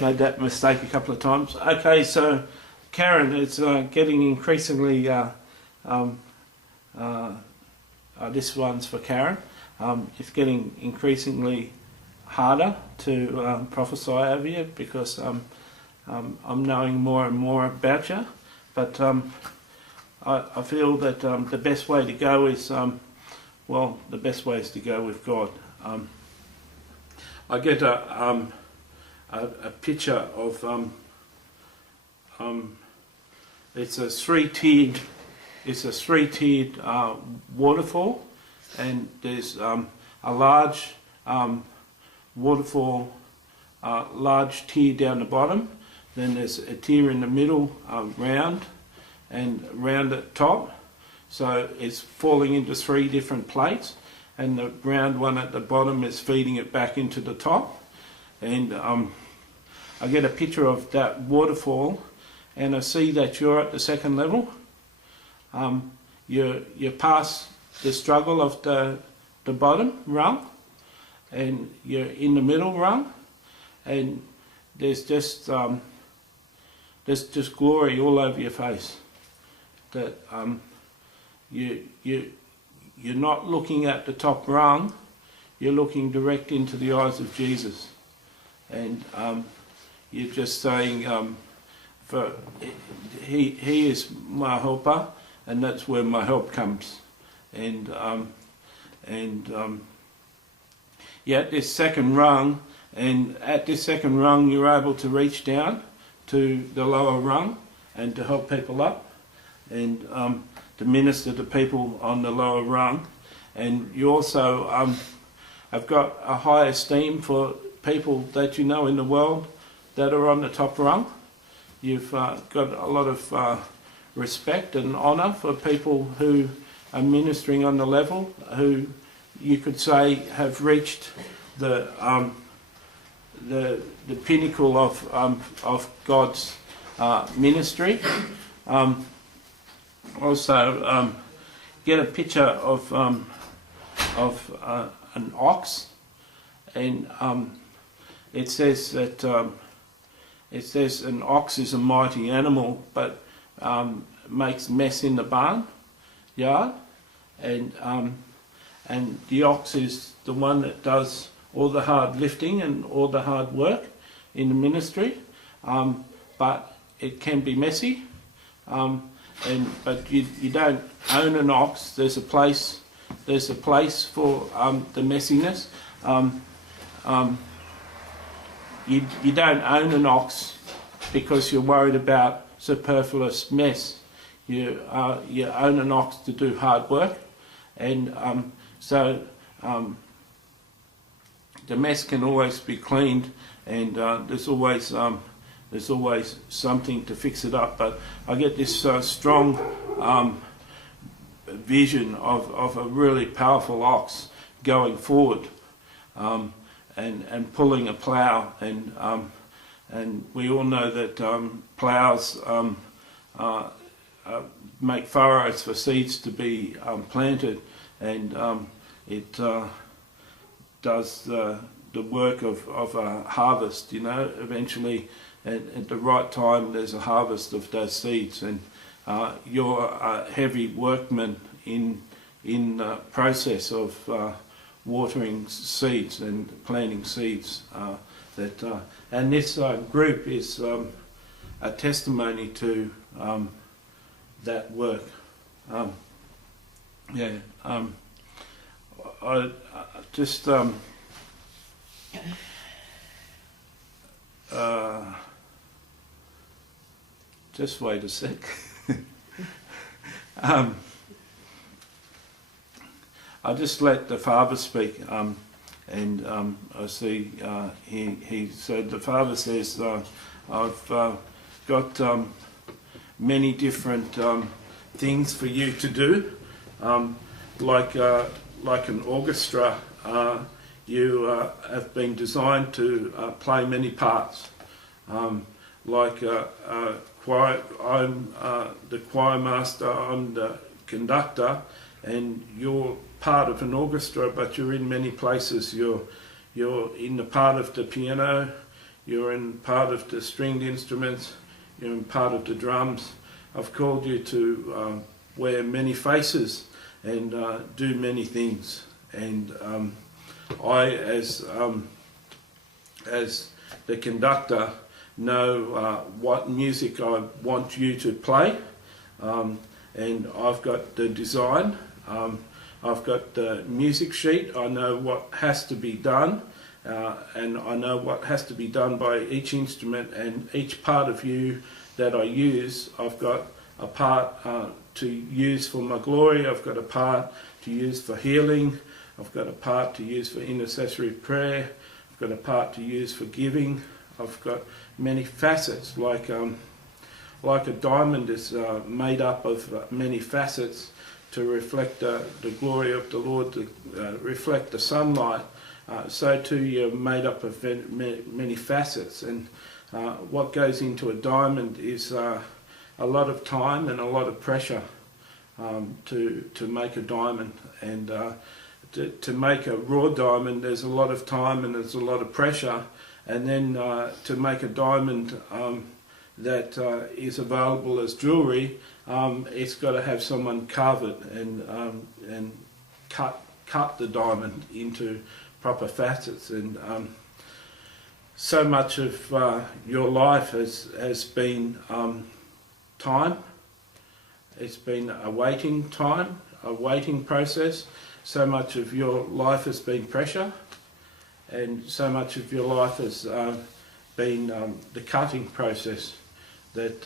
made that mistake a couple of times. Okay, so Karen, it's getting increasingly, this one's for Karen, it's getting increasingly harder to prophesy over you because I'm knowing more and more about you, but I feel that the best way to go is, well, the best way is to go with God. I get a picture of it's a three-tiered waterfall, and there's a large waterfall, large tier down the bottom. Then there's a tier in the middle, round, and round at the top. So it's falling into three different plates, and the round one at the bottom is feeding it back into the top. And I get a picture of that waterfall, and I see that you're at the second level. You're past the struggle of the bottom rung, and you're in the middle rung, and there's just glory all over your face. That you're not looking at the top rung, you're looking direct into the eyes of Jesus, and you're just saying, for he is my helper, and that's where my help comes. And yeah, at this second rung, and at this second rung you're able to reach down to the lower rung and to help people up, and to minister to people on the lower rung. And you also have got a high esteem for people that you know in the world that are on the top rung. You've got a lot of respect and honour for people who are ministering on the level, who you could say have reached the pinnacle of God's ministry. Also, get a picture of an ox, and it says that an ox is a mighty animal, but makes mess in the barn yard, and the ox is the one that does all the hard lifting and all the hard work in the ministry, but it can be messy, but you don't own an ox. There's a place for the messiness. You don't own an ox because you're worried about superfluous mess. You own an ox to do hard work, and so the mess can always be cleaned, and there's always something to fix it up. But I get this strong vision of a really powerful ox going forward, and pulling a plough, and we all know that ploughs make furrows for seeds to be planted, and it does the work of a harvest. You know, eventually at the right time there's a harvest of those seeds, and you're a heavy workman in the process of watering seeds and planting seeds. And this group is a testimony to that work. I just just wait a sec. I'll just let the Father speak, and I see he said, the Father says, I've got many different things for you to do, like an orchestra. You have been designed to play many parts. Like a choir, I'm the choir master, I'm the conductor, and you're part of an orchestra, but you're in many places. You're in the part of the piano, you're in part of the stringed instruments, you're in part of the drums. I've called you to wear many faces and do many things. And I, as the conductor, know what music I want you to play, and I've got the design, I've got the music sheet, I know what has to be done, and I know what has to be done by each instrument, and each part of you that I use, I've got a part to use for my glory, I've got a part to use for healing, I've got a part to use for intercessory prayer, I've got a part to use for giving, I've got many facets, like a diamond is made up of many facets to reflect the glory of the Lord, to reflect the sunlight. So too you're made up of many facets, and what goes into a diamond is a lot of time and a lot of pressure to make a diamond. And to make a raw diamond, there's a lot of time and there's a lot of pressure. And then to make a diamond that is available as jewellery, it's got to have someone carve it and cut the diamond into proper facets. And so much of your life has been time. It's been a waiting time, a waiting process. So much of your life has been pressure. And so much of your life has been the cutting process. That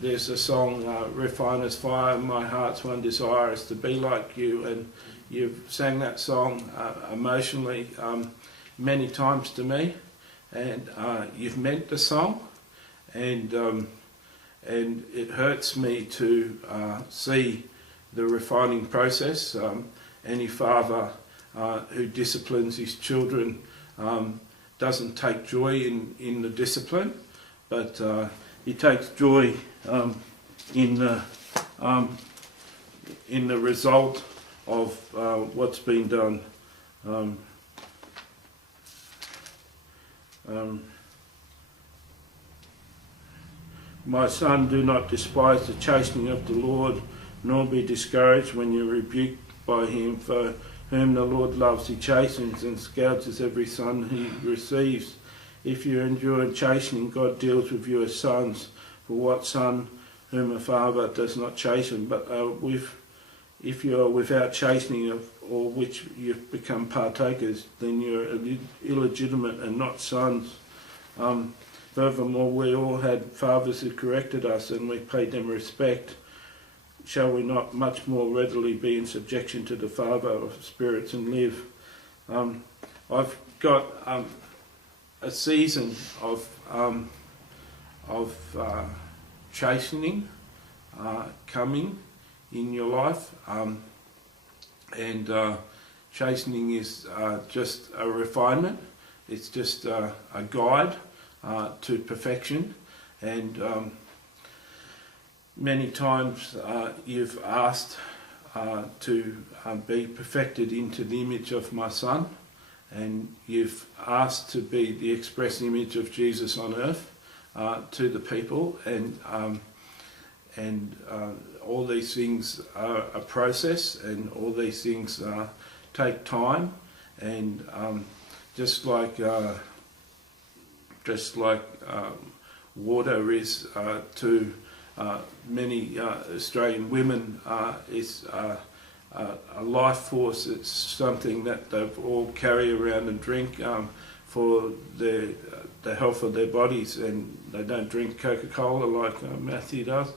there's a song, Refiner's Fire, my heart's one desire is to be like you, and you've sang that song emotionally many times to me, and you've meant the song, and it hurts me to see the refining process. Any father who disciplines his children doesn't take joy in the discipline, but he takes joy in the result of what's been done. My son, do not despise the chastening of the Lord, nor be discouraged when you're rebuked by him, for whom the Lord loves he chastens and scourges every son he receives. If you endure chastening, God deals with you as sons. For what son whom a father does not chasten? But if you are without chastening, or which you've become partakers, then you're illegitimate and not sons. Furthermore, we all had fathers who corrected us, and we paid them respect. Shall we not much more readily be in subjection to the Father of spirits and live? I've got a season of chastening coming in your life, and chastening is just a refinement. It's just a guide to perfection, and many times you've asked to be perfected into the image of my Son, and you've asked to be the express image of Jesus on earth to the people, and all these things are a process, and all these things take time, and just like water is to many Australian women is a life force. It's something that they all carry around and drink for the health of their bodies, and they don't drink Coca-Cola like Matthew does.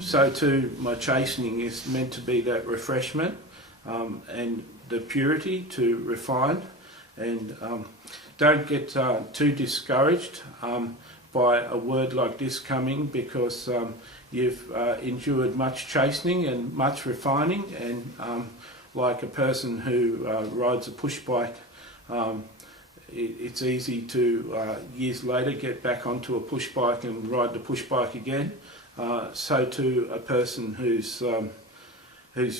So too, my chastening is meant to be that refreshment and the purity to refine, and don't get too discouraged by a word like this coming, because you've endured much chastening and much refining, and like a person who rides a push bike, it's easy to years later get back onto a push bike and ride the push bike again. So too, a person who's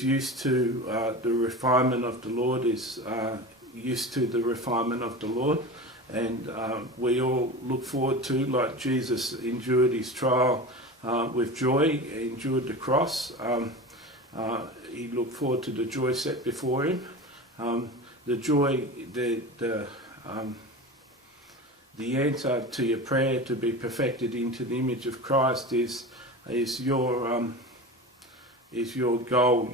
used to the refinement of the Lord is used to the refinement of the Lord. and we all look forward to, like Jesus endured his trial with joy, he endured the cross. He looked forward to the joy set before him. The joy, the answer to your prayer to be perfected into the image of Christ is your goal.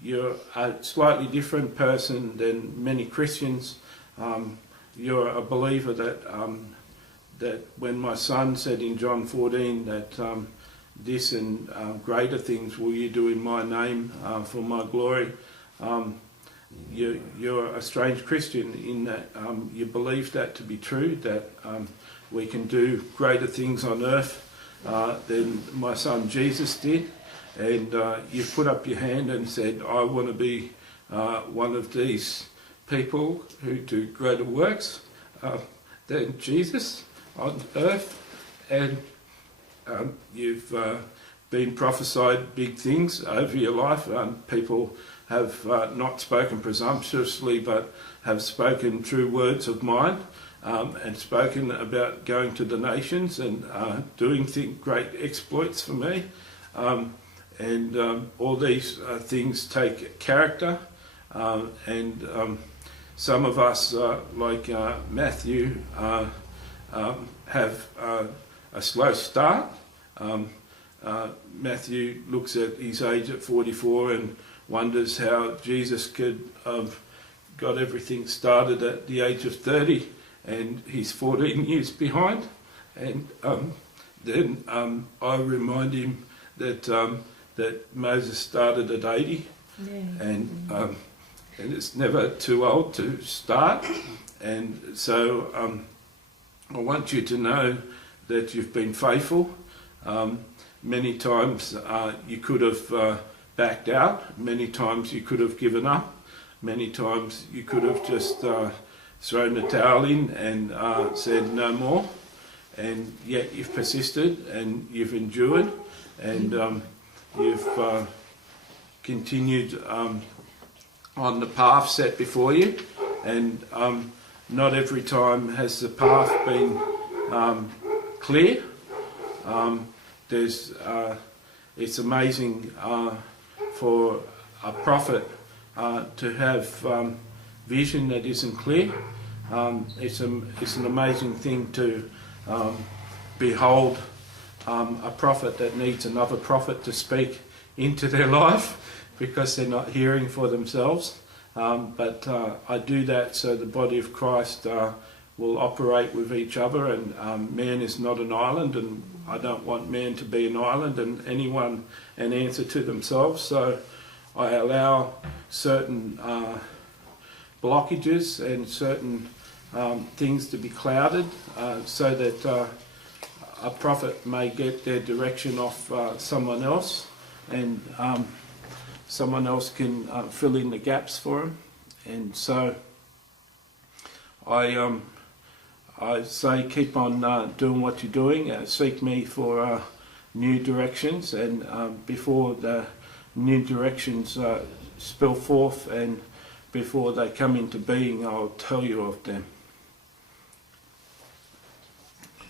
You're a slightly different person than many Christians. You're a believer that when my son said in John 14 that this and greater things will you do in my name for my glory, you're a strange Christian in that you believe that to be true, that we can do greater things on earth than my son Jesus did, and you put up your hand and said, I want to be one of these people who do greater works than Jesus on earth, and you've been prophesied big things over your life. People have not spoken presumptuously, but have spoken true words of mine, and spoken about going to the nations and doing great exploits for me. And all these things take character, and some of us, like Matthew, have a slow start. Matthew looks at his age at 44 and wonders how Jesus could have got everything started at the age of 30, and he's 14 years behind. And then I remind him that Moses started at 80, and it's never too old to start. And so I want you to know that you've been faithful. Many times you could have backed out. Many times you could have given up. Many times you could have just thrown the towel in and said no more. And yet you've persisted and you've endured, and you've continued on the path set before you. And not every time has the path been clear. It's amazing for a prophet to have vision that isn't clear. It's an amazing thing to behold a prophet that needs another prophet to speak into their life because they're not hearing for themselves. But I do that so the body of Christ will operate with each other, and man is not an island, and I don't want man to be an island and anyone an answer to themselves. So I allow certain blockages and certain things to be clouded so that a prophet may get their direction off someone else, and someone else can fill in the gaps for him. And so I say keep on doing what you're doing, seek me for new directions, and before the new directions spill forth and before they come into being, I'll tell you of them.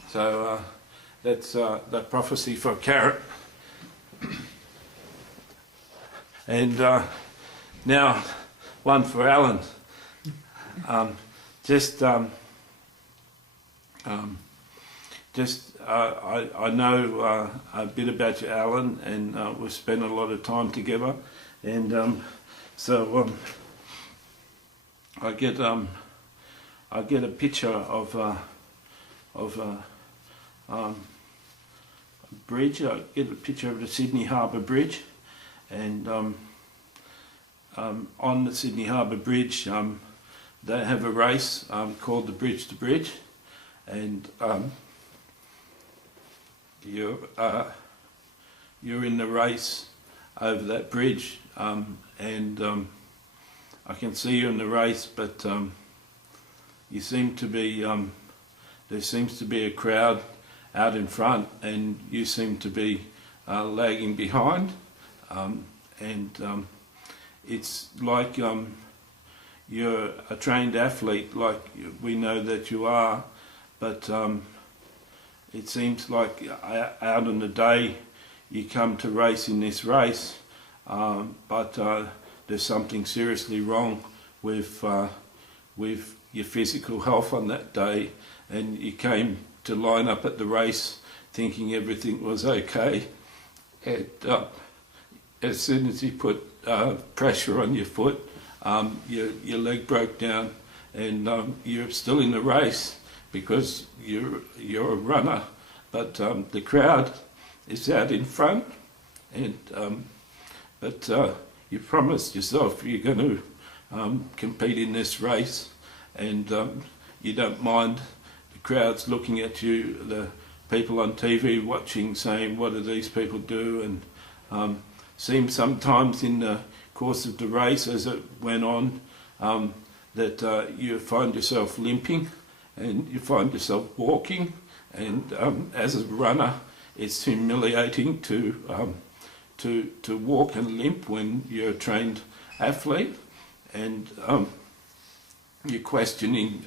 So that's the prophecy for Carrot. And now one for Alan. I know a bit about you, Alan, and we've spent a lot of time together, and so I get a picture of a bridge. I get a picture of the Sydney Harbour Bridge, and on the Sydney Harbour Bridge they have a race called the Bridge to Bridge, and you're in the race over that bridge, and I can see you in the race, but you seem to be there seems to be a crowd out in front, and you seem to be lagging behind, and it's like you're a trained athlete like we know that you are, but it seems like out on the day you come to race in this race, but there's something seriously wrong with your physical health on that day, and you came to line up at the race thinking everything was okay. And as soon as you put pressure on your foot, your leg broke down, and you're still in the race because you're a runner, but the crowd is out in front, and but you promised yourself you're going to compete in this race, and you don't mind the crowds looking at you, the people on TV watching, saying, what do these people do? And seems sometimes in the course of the race as it went on that you find yourself limping and you find yourself walking, and as a runner it's humiliating to walk and limp when you're a trained athlete, and you're questioning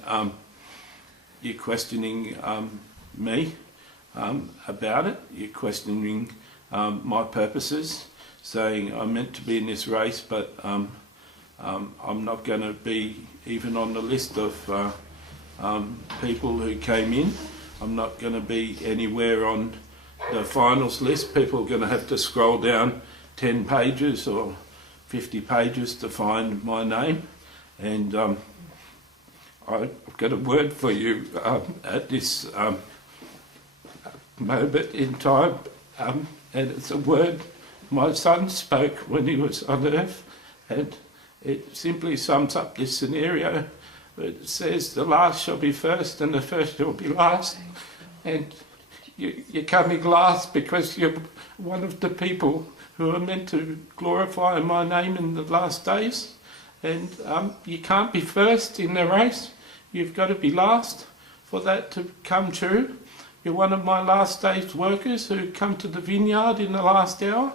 me about it. You're questioning my purposes, saying I'm meant to be in this race, but I'm not going to be even on the list of people who came in. I'm not going to be anywhere on the finals list. People are going to have to scroll down 10 pages or 50 pages to find my name, and I've got a word for you at this moment in time, and it's a word my son spoke when he was on earth, and it simply sums up this scenario. It says the last shall be first and the first shall be last, and you're coming last because you're one of the people who are meant to glorify my name in the last days, and you can't be first in the race. You've got to be last for that to come true. You're one of my last day's workers who come to the vineyard in the last hour,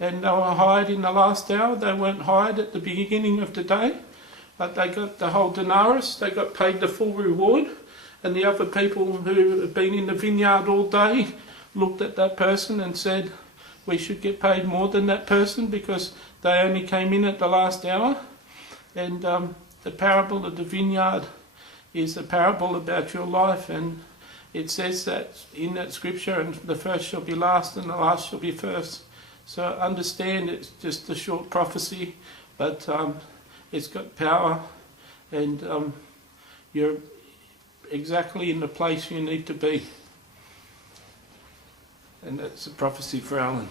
and they were hired in the last hour. They weren't hired at the beginning of the day, but they got the whole denarius. They got paid the full reward, and the other people who have been in the vineyard all day looked at that person and said, we should get paid more than that person because they only came in at the last hour. And the parable of the vineyard is a parable about your life, and it says that in that scripture, and the first shall be last and the last shall be first. So understand it's just a short prophecy, but it's got power, and you're exactly in the place you need to be. And that's a prophecy for Alan.